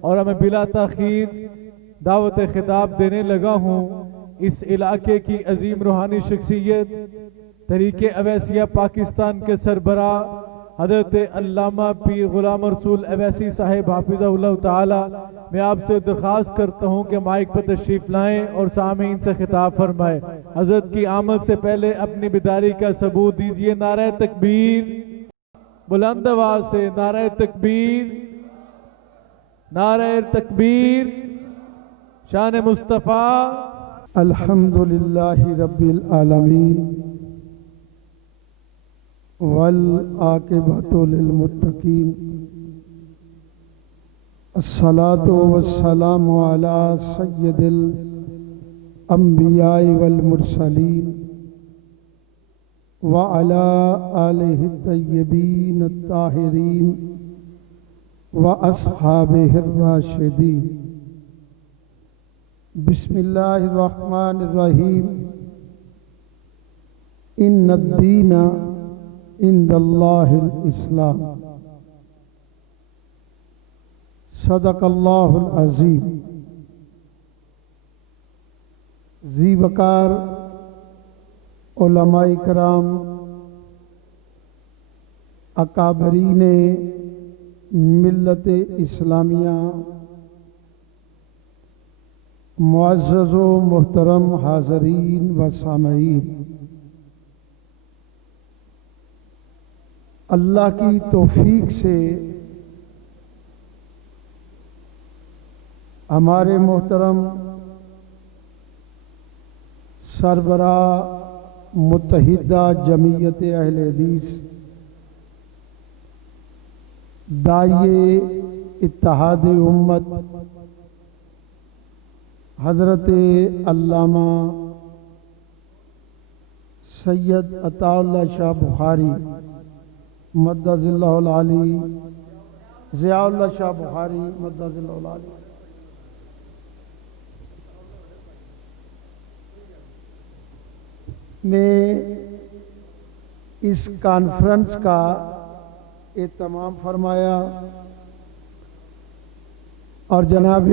اور میں بلا تاخیر دعوت خطاب دینے لگا ہوں اس علاقے کی عظیم روحانی شخصیت تحریک اویسیہ پاکستان کے سربراہ حضرت علامہ پیر غلام رسول اویسی صاحب حافظہ اللہ تعالی. میں آپ سے درخواست کرتا ہوں کہ مائک پر تشریف لائیں اور سامعین سے خطاب فرمائیں. حضرت کی آمد سے پہلے اپنی بیداری کا ثبوت دیجئے. نعرہ تکبیر، بلند آواز سے نعرہ تکبیر، نعرہ تکبیر، شان مصطفیٰ. الحمدللہ رب العالمین والعاقبۃ للمتقین، الصلاۃ والسلام علی سید الانبیاء والمرسلین وعلی آلہ الطیبین الطاہرین واصحابہ الراشدین. بسم اللہ الرحمن الرحیم. ان الدین عند اللہ الاسلام. صدق اللہ العظیم. ذی وقار علماء کرام، اکابرین ملت اسلامیہ، معزز و محترم حاضرین و سامعین، اللہ کی توفیق سے ہمارے محترم سربراہ متحدہ جمعیت اہل حدیث، داعیے اتحاد امت حضرت علامہ سید عطا اللہ شاہ بخاری مدد اللہ العالی، ضیاء اللہ شاہ بخاری مدد اللہ العالی، نے اس کانفرنس کا اہتمام فرمایا، اور جناب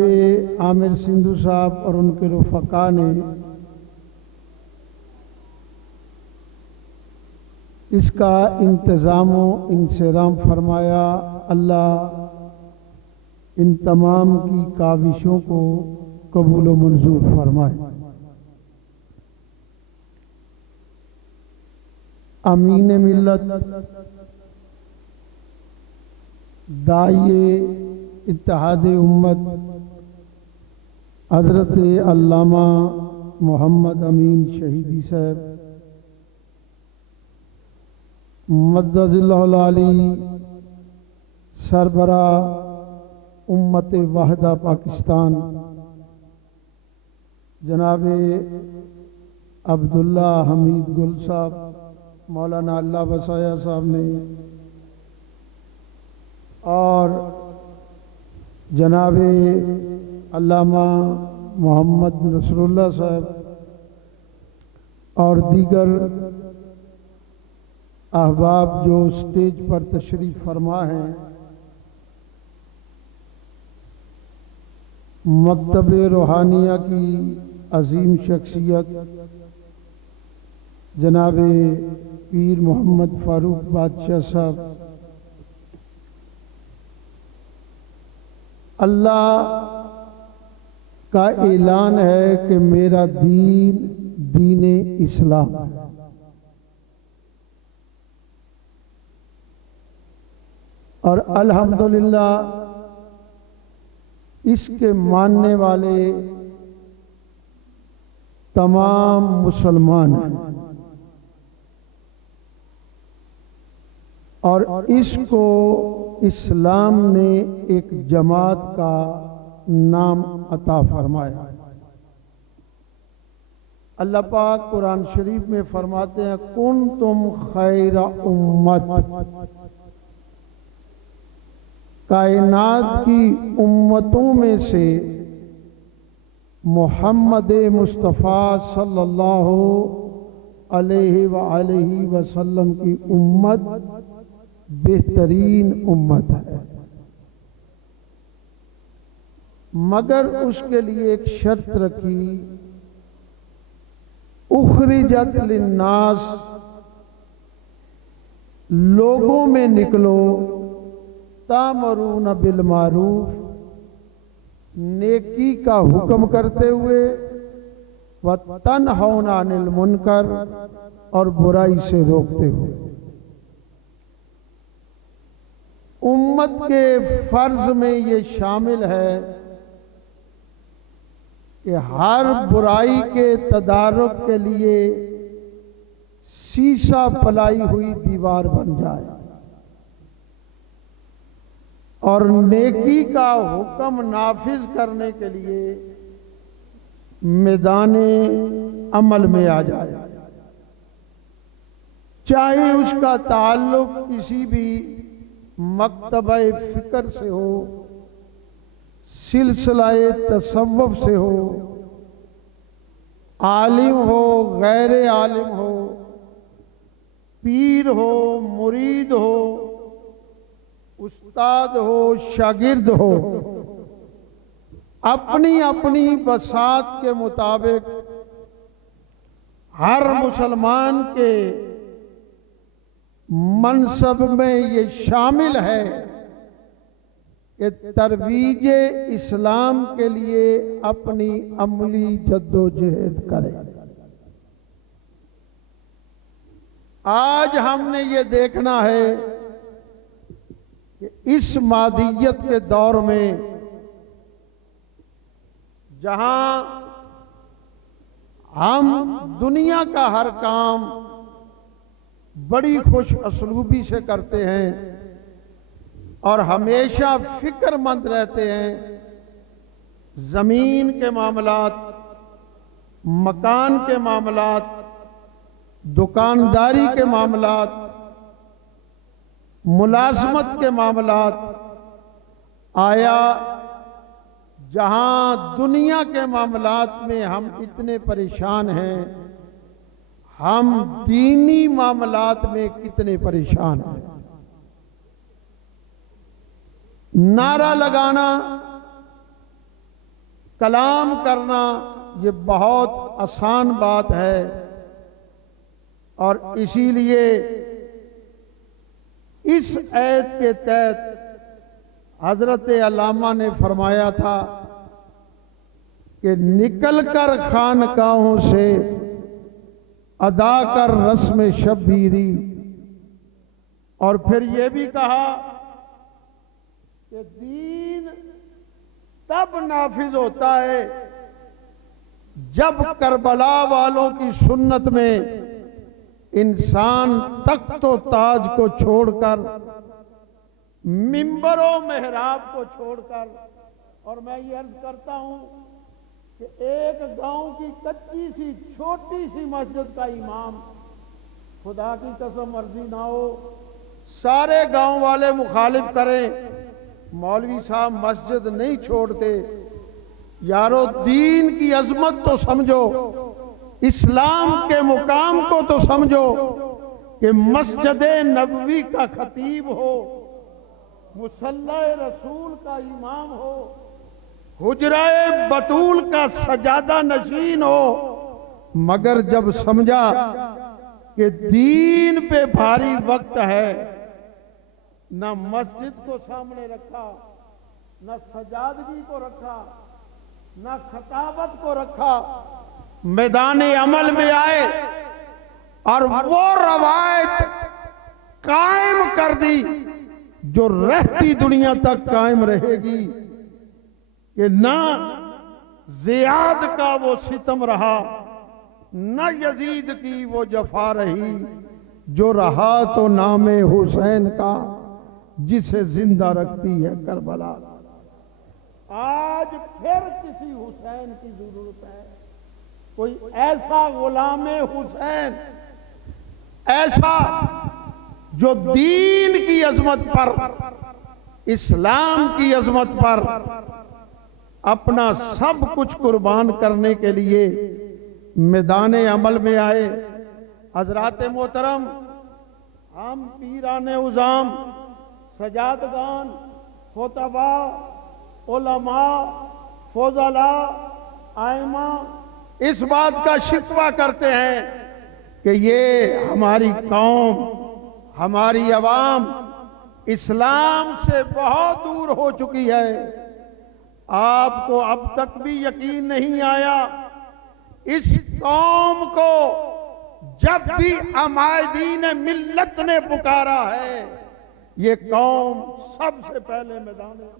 عامر سندھو صاحب اور ان کے رفقا نے اس کا انتظام و انصرام فرمایا. اللہ ان تمام کی کاوشوں کو قبول و منظور فرمائے. امین ملت، داعیے اتحاد امت حضرت علامہ محمد امین شہیدی صاحب مدد اللہ العالی، سربراہ امت وحدہ پاکستان جناب عبداللہ حمید گل صاحب، مولانا اللہ وسایہ صاحب نے، اور جناب علامہ محمد نصر اللہ صاحب اور دیگر احباب جو اسٹیج پر تشریف فرما ہیں. مکتب روحانیہ کی عظیم شخصیت جناب پیر محمد فاروق بادشاہ صاحب، اللہ کا اعلان ہے کہ میرا دین دین اسلام ہے، اور الحمدللہ اس کے ماننے والے تمام مسلمان ہیں، اور اس کو اسلام نے ایک جماعت کا نام عطا فرمایا. اللہ پاک قرآن شریف میں فرماتے ہیں کنتم خیر امت، کائنات کی امتوں میں سے محمد مصطفیٰ صلی اللہ علیہ وآلہ وسلم کی امت بہترین امت ہے. مگر اس کے لیے ایک شرط رکھی، اخرجت للناس، لوگوں میں نکلو، تامرون بالمعروف، نیکی کا حکم کرتے ہوئے، وتنہون عن المنکر، اور برائی سے روکتے ہوئے۔ امت کے فرض میں یہ شامل ہے کہ ہر برائی کے تدارک کے لیے سیسا پلائی ہوئی دیوار بن جائے، اور نیکی کا حکم نافذ کرنے کے لیے میدان عمل میں آ جائے، چاہے اس کا تعلق کسی بھی مکتبہ فکر سے ہو، سلسلہ تصوف سے ہو، عالم ہو غیر عالم ہو، پیر ہو مرید ہو، استاد ہو شاگرد ہو، اپنی اپنی بساط کے مطابق ہر مسلمان کے منصب میں یہ شامل ہے کہ ترویج اسلام کے لیے اپنی عملی جد و جہد کرے۔ آج ہم نے یہ دیکھنا ہے کہ اس مادیت کے دور میں جہاں ہم دنیا کا ہر کام بڑی خوش اسلوبی سے کرتے ہیں اور ہمیشہ فکر مند رہتے ہیں، زمین کے معاملات، مکان کے معاملات، دکانداری کے معاملات، ملازمت کے معاملات، آیا جہاں دنیا کے معاملات میں ہم اتنے پریشان ہیں، ہم دینی معاملات میں کتنے پریشان ہیں؟ نعرہ لگانا، کلام کرنا یہ بہت آسان بات ہے، اور اسی لیے اس آیت کے تحت حضرت علامہ نے فرمایا تھا کہ نکل کر خانقاہوں سے ادا کر رسم شبیری، اور پھر یہ بھی کہا کہ دین تب نافذ ہوتا ہے جب کربلا والوں کی سنت میں انسان تخت و تاج کو چھوڑ کر، منبر و محراب کو چھوڑ کر، اور میں یہ عرض کرتا ہوں کہ ایک گاؤں کی کچی سی چھوٹی سی مسجد کا امام، خدا کی قسم مرضی نہ ہو سارے گاؤں والے مخالف کریں، مولوی صاحب مسجد نہیں چھوڑتے، یارو دین کی عظمت تو سمجھو، اسلام کے مقام کو تو سمجھو کہ مسجد نبوی کا خطیب ہو، مصلی رسول کا امام ہو، حجرہ بطول کا سجادہ نشین ہو، مگر جب سمجھا کہ دین پہ بھاری وقت ہے، نہ مسجد کو سامنے رکھا، نہ سجادگی کو رکھا، نہ خطابت کو رکھا، میدان عمل میں آئے اور وہ روایت قائم کر دی جو رہتی دنیا تک قائم رہے گی، کہ نہ زیاد کا وہ ستم رہا، نہ یزید کی وہ جفا رہی، جو رہا تو نام حسین کا جسے زندہ رکھتی ہے کربلا۔ آج پھر کسی حسین کی ضرورت ہے، کوئی ایسا غلام حسین، ایسا جو دین کی عظمت پر، اسلام کی عظمت پر اپنا سب کچھ قربان کرنے کے لیے میدان عمل میں آئے۔ حضرات محترم، ہم پیران عظام، سجادگان، خطباء، علماء، فضلاء آئمہ اس بات کا شکوہ کرتے ہیں کہ یہ ہماری قوم، ہماری عوام اسلام سے بہت دور ہو چکی ہے۔ آپ کو اب تک بھی یقین نہیں آیا، اس قوم کو جب بھی عمائدین ملت نے پکارا ہے، یہ قوم سب سے پہلے میدان میں،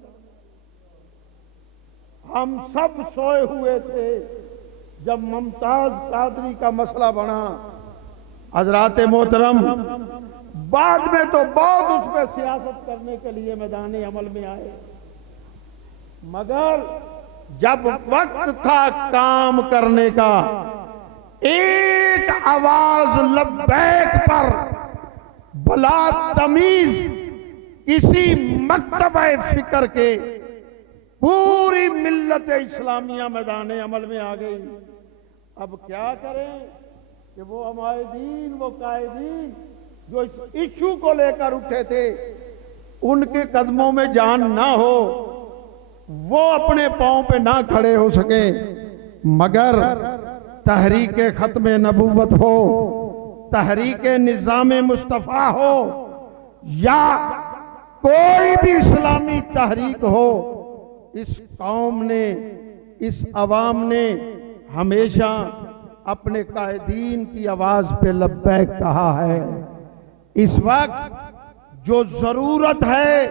ہم سب سوئے ہوئے تھے جب ممتاز قادری کا مسئلہ بنا۔ حضرات محترم بعد میں تو بہت اس پہ سیاست کرنے کے لیے میدان عمل میں آئے، مگر جب وقت تھا کام کرنے کا، ایک آواز لبیک پر بلا تمیز کسی مکتبہ فکر کے پوری ملت اسلامیہ میدان عمل میں آ گئی۔ اب کیا کریں کہ وہ عمائدین، وہ قائدین جو اس ایشو کو لے کر اٹھے تھے، ان کے قدموں میں جان نہ ہو، وہ اپنے پاؤں پہ نہ کھڑے ہو سکیں، مگر تحریک ختم نبوت ہو، تحریک نظام مصطفیٰ ہو، یا کوئی بھی اسلامی تحریک ہو، اس قوم نے، اس عوام نے ہمیشہ اپنے قائدین کی آواز پہ لبیک کہا ہے۔ اس وقت جو ضرورت ہے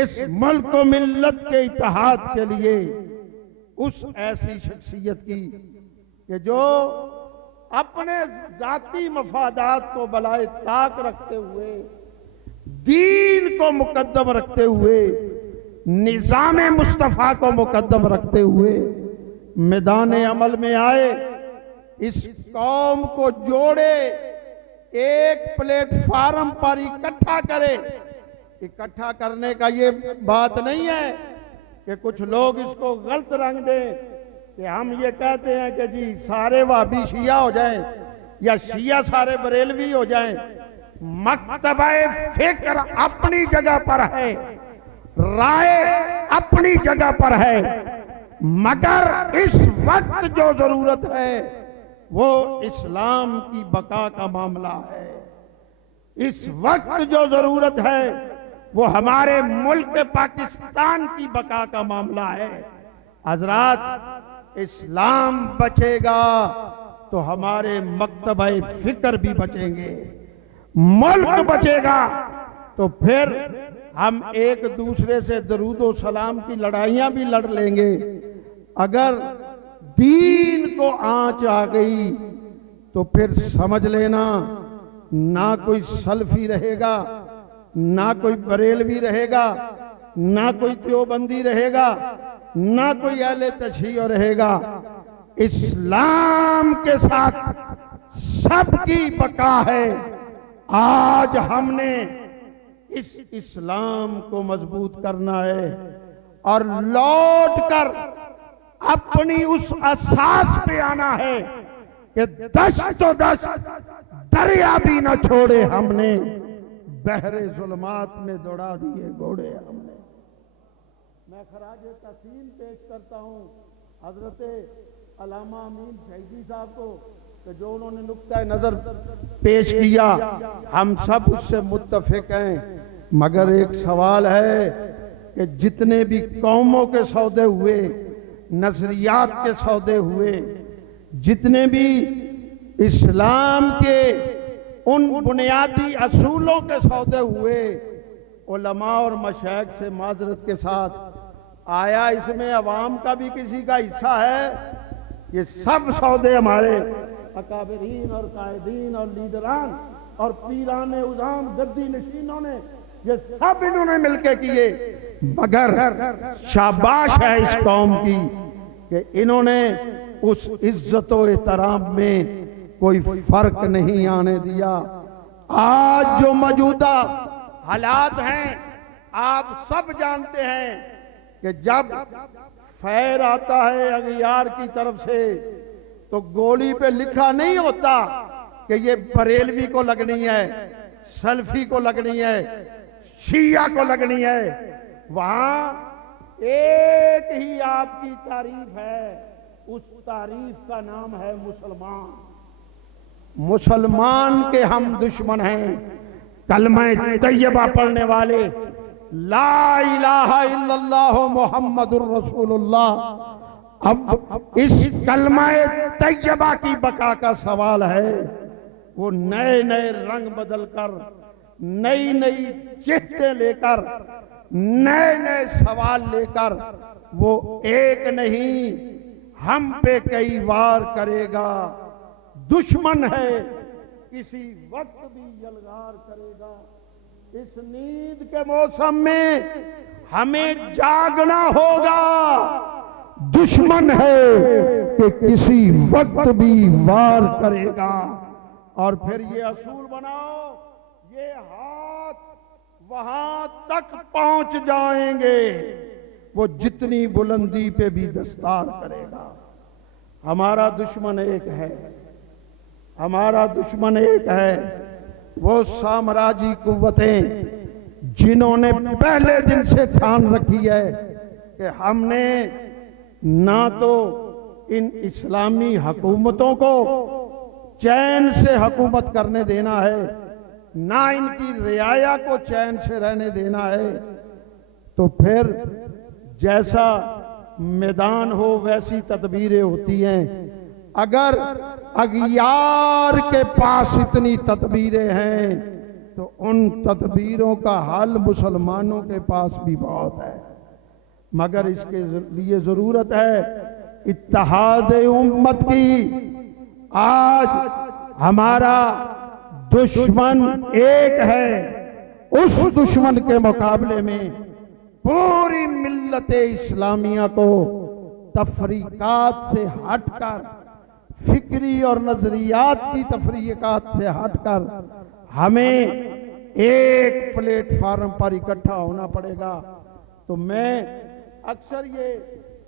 اس ملک و ملت کے اتحاد کے لیے، اس ایسی شخصیت کی کہ جو اپنے ذاتی مفادات کو بالائے طاق رکھتے ہوئے، دین کو مقدم رکھتے ہوئے، نظام مصطفیٰ کو مقدم رکھتے ہوئے میدان عمل میں آئے، اس قوم کو جوڑے، ایک پلیٹ فارم پر اکٹھا کرے۔ اکٹھا کرنے کا یہ بات نہیں ہے کہ کچھ لوگ اس کو غلط رنگ دیں کہ ہم یہ کہتے ہیں کہ جی سارے وہابی شیعہ ہو جائیں یا شیعہ سارے بریلوی ہو جائیں۔ مکتبہ فکر اپنی جگہ پر ہے، رائے اپنی جگہ پر ہے، مگر اس وقت جو ضرورت ہے وہ اسلام کی بقا کا معاملہ ہے۔ اس وقت جو ضرورت ہے وہ ہمارے ملک پاکستان کی بقا کا معاملہ ہے۔ حضرات، اسلام بچے گا تو ہمارے مکتبہ فکر بھی بچیں گے، ملک بچے گا تو پھر ہم ایک دوسرے سے درود و سلام کی لڑائیاں بھی لڑ لیں گے۔ اگر دین کو آنچ آ گئی تو پھر سمجھ لینا، نہ کوئی سلفی رہے گا، نہ کوئی بریلوی رہے گا، نہ کوئی دیوبندی رہے گا، نہ کوئی اہل تشیع رہے گا۔ اسلام کے ساتھ سب کی بقا ہے۔ آج ہم نے اس اسلام کو مضبوط کرنا ہے اور لوٹ کر اپنی اس اساس پہ آنا ہے کہ دشت و دشت دریا بھی نہ چھوڑے ہم نے، بحر ظلمات میں دوڑا دیے گھوڑے ہم نے۔ میں خراج تحسین پیش کرتا ہوں حضرت علامہ امین شہیدی صاحب کو کہ جو انہوں نے نقطہ نظر پیش کیا، ہم سب اس سے متفق ہیں، مگر ایک سوال ہے کہ جتنے بھی قوموں کے سودے ہوئے، نظریات کے سودے ہوئے، جتنے بھی اسلام کے ان بنیادی اصولوں کے سودے ہوئے، علماء اور مشائخ سے معذرت کے ساتھ، آیا اس میں عوام کا بھی کسی کا حصہ ہے؟ یہ سب سودے ہمارے اکابرین اور قائدین اور لیڈران اور پیران اعظام گدی نشینوں نے، یہ سب انہوں نے مل کے کیے، مگر شاباش ہے اس قوم کی کہ انہوں نے اس عزت و احترام میں کوئی فرق نہیں آنے دیا۔ آج جو موجودہ حالات ہیں آپ سب جانتے ہیں کہ جب فیر آتا ہے اغیار کی طرف سے تو گولی پہ لکھا نہیں ہوتا کہ یہ بریلوی کو لگنی ہے، سلفی کو لگنی ہے، شیعہ کو لگنی ہے۔ وہاں ایک ہی آپ کی تعریف ہے، اس تعریف کا نام ہے مسلمان۔ مسلمان کے ہم دشمن ہیں کلمہ طیبہ پڑھنے والے، لا الہ الا اللہ محمد الرسول اللہ۔ اب اس کلمہ طیبہ کی بقا کا سوال ہے، وہ نئے نئے رنگ بدل کر، نئی نئی چہتیں لے کر، نئے نئے سوال لے کر، وہ ایک نہیں ہم پہ کئی وار کرے گا۔ دشمن ہے کسی وقت بھی یلغار کرے گا۔ اس نیند کے موسم میں ہمیں جاگنا ہوگا۔ دشمن ہے کہ کسی وقت بھی وار کرے گا۔ اور پھر یہ اصول بناؤ، یہ ہاتھ وہاں تک پہنچ جائیں گے وہ جتنی بلندی پہ بھی دستار کرے گا۔ ہمارا دشمن ایک ہے، ہمارا دشمن ایک ہے، وہ سامراجی قوتیں جنہوں نے پہلے دن سے ٹھان رکھی ہے کہ ہم نے نہ تو ان اسلامی حکومتوں کو چین سے حکومت کرنے دینا ہے، نہ ان کی رعایا کو چین سے رہنے دینا ہے۔ تو پھر جیسا میدان ہو ویسی تدبیریں ہوتی ہیں۔ اگر اغیار کے پاس اتنی تدبیریں ہیں تو ان تدبیروں کا حل مسلمانوں کے پاس بھی بہت ہے، مگر اس کے لیے ضرورت ہے اتحاد امت کی۔ آج ہمارا دشمن ایک ہے، اس دشمن کے مقابلے میں پوری ملت اسلامیہ کو تفریقات سے ہٹ کر، فکری اور نظریات کی تفریقات سے ہٹ کر ہمیں ایک پلیٹ فارم پر اکٹھا ہونا پڑے گا۔ تو میں اکثر یہ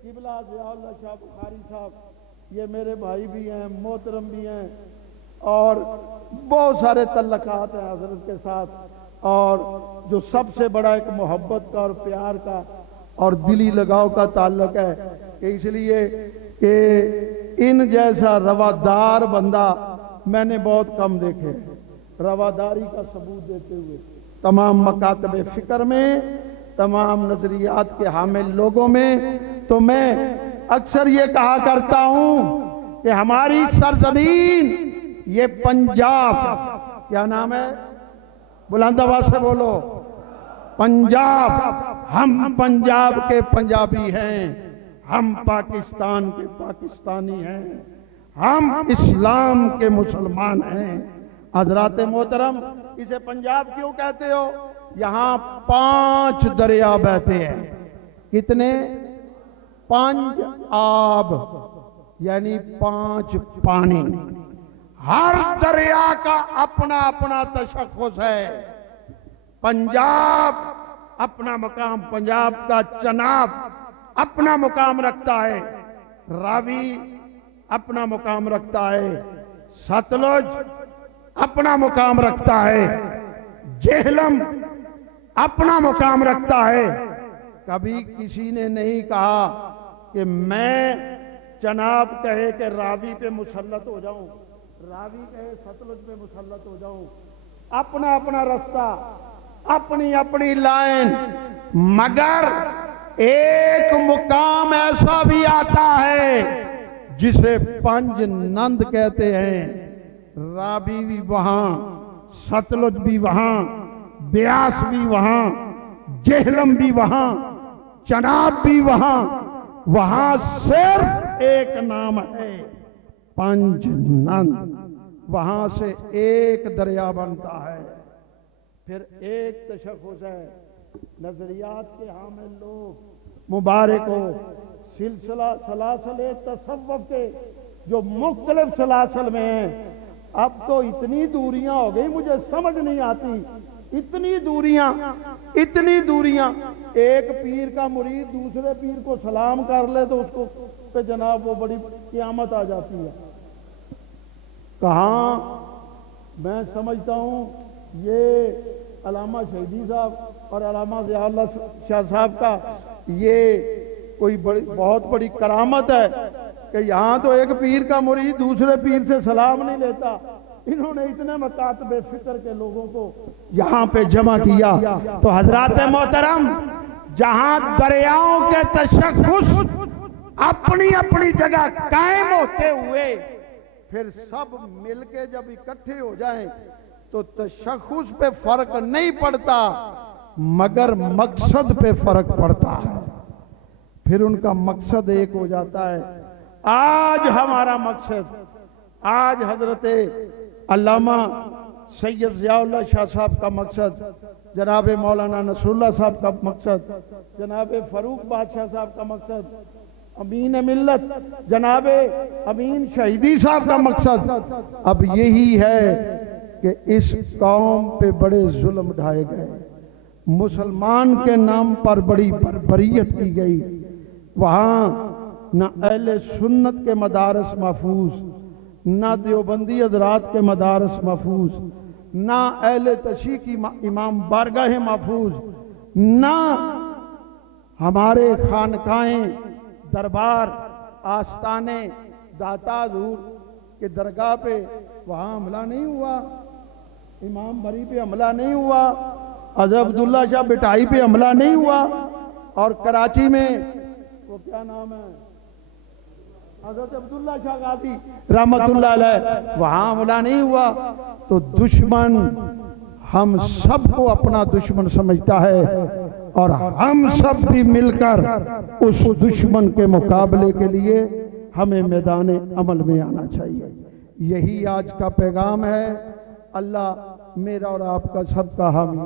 قبلہ ضیاء اللہ شاہ بخاری صاحب، یہ میرے بھائی بھی ہیں، محترم بھی ہیں، اور بہت سارے تعلقات ہیں حضرت کے ساتھ، اور جو سب سے بڑا ایک محبت کا اور پیار کا اور دلی لگاؤ کا تعلق ہے، کہ اس لیے کہ ان جیسا روادار بندہ میں نے بہت کم دیکھے، رواداری کا ثبوت دیتے ہوئے تمام مکاتب فکر میں، تمام نظریات کے حامل لوگوں میں۔ تو میں اکثر یہ کہا کرتا ہوں کہ ہماری سرزمین یہ پنجاب، کیا نام ہے؟ بلند آواز سے بولو، پنجاب۔ ہم پنجاب کے پنجابی ہیں، ہم پاکستان کے پاکستانی ہیں، ہم اسلام کے مسلمان ہیں۔ حضرات محترم، اسے پنجاب کیوں کہتے ہو؟ یہاں 5 دریا بہتے ہیں۔ کتنے؟ 5 آب، یعنی 5 پانی۔ ہر دریا کا اپنا اپنا تشخص ہے۔ پنجاب اپنا مقام، پنجاب کا چناب اپنا مقام رکھتا ہے، راوی اپنا مقام رکھتا ہے، ستلج اپنا مقام رکھتا ہے، جہلم اپنا مقام رکھتا ہے۔ کبھی کسی نے نہیں کہا کہ میں چناب کہے کہ راوی پہ مسلط ہو جاؤں، راوی کہے ستلج پہ مسلط ہو جاؤں۔ اپنا اپنا رستہ، اپنی اپنی لائن، مگر ایک مقام ایسا بھی آتا ہے جسے پنج نند کہتے ہیں۔ راوی بھی وہاں، ستلج بھی وہاں، بیاس بھی وہاں، جہلم بھی وہاں، چناب بھی وہاں۔ وہاں صرف ایک نام ہے، پنج نند۔ وہاں سے ایک دریا بنتا ہے، پھر ایک تشخص ہے۔ نظریات کے حامل لوگ مبارک ہو، سلسلہ سلاسل تصوف کے جو مختلف سلاسل میں ہیں۔ اب تو اتنی دوریاں ہو گئی، مجھے سمجھ نہیں آتی، اتنی دوریاں۔ ایک پیر کا مرید دوسرے پیر کو سلام کر لے تو اس کو پہ جناب وہ بڑی قیامت آ جاتی ہے۔ کہاں؟ میں سمجھتا ہوں یہ علامہ شہیدی صاحب اور علامہ ضیاء اللہ شاہ صاحب کا یہ کوئی بہت بڑی کرامت ہے کہ یہاں تو ایک پیر کا مرید دوسرے پیر سے سلام نہیں لیتا. انہوں نے اتنے مکاتب فکر کے لوگوں کو یہاں پہ جمع کیا. تو حضرات محترم، جہاں دریاؤں کے تشخص اپنی اپنی جگہ قائم ہوتے ہوئے پھر سب مل کے جب اکٹھے ہو جائیں تو تشخص پہ فرق نہیں پڑتا مگر مقصد پہ فرق پڑتا ہے. پھر ان کا مقصد ایک ہو جاتا ہے. آج ہمارا مقصد، آج حضرت علامہ سید ضیاء اللہ شاہ صاحب کا مقصد، جناب مولانا نصر اللہ صاحب کا مقصد، جناب فاروق بادشاہ صاحب کا مقصد، امین ملت جناب امین شہیدی صاحب کا مقصد اب یہی ہے کہ اس قوم پہ بڑے ظلم ڈھائے گئے، مسلمان کے نام پر بڑی بربریت کی گئی. وہاں نہ اہل سنت کے مدارس محفوظ، نہ دیوبندی حضرات کے مدارس محفوظ، نہ اہل تشیع کی امام بارگاہیں محفوظ، نہ ہمارے خانقاہیں، دربار، آستانے، داتا حضور کے درگاہ پہ وہاں حملہ نہیں ہوا، امام بری پہ حملہ نہیں ہوا، حضرت عبداللہ شاہ بٹائی پہ حملہ نہیں ہوا، اور کراچی میں وہ کیا نام ہے حضرت عبداللہ شاہ غازی رحمت اللہ علیہ وہاں حملہ نہیں ہوا. تو دشمن ہم سب کو اپنا دشمن سمجھتا ہے اور ہم سب بھی مل کر اس دشمن کے مقابلے کے لیے ہمیں میدان عمل میں آنا چاہیے. یہی آج کا پیغام ہے. اللہ میرا اور آپ کا سب کا حامی.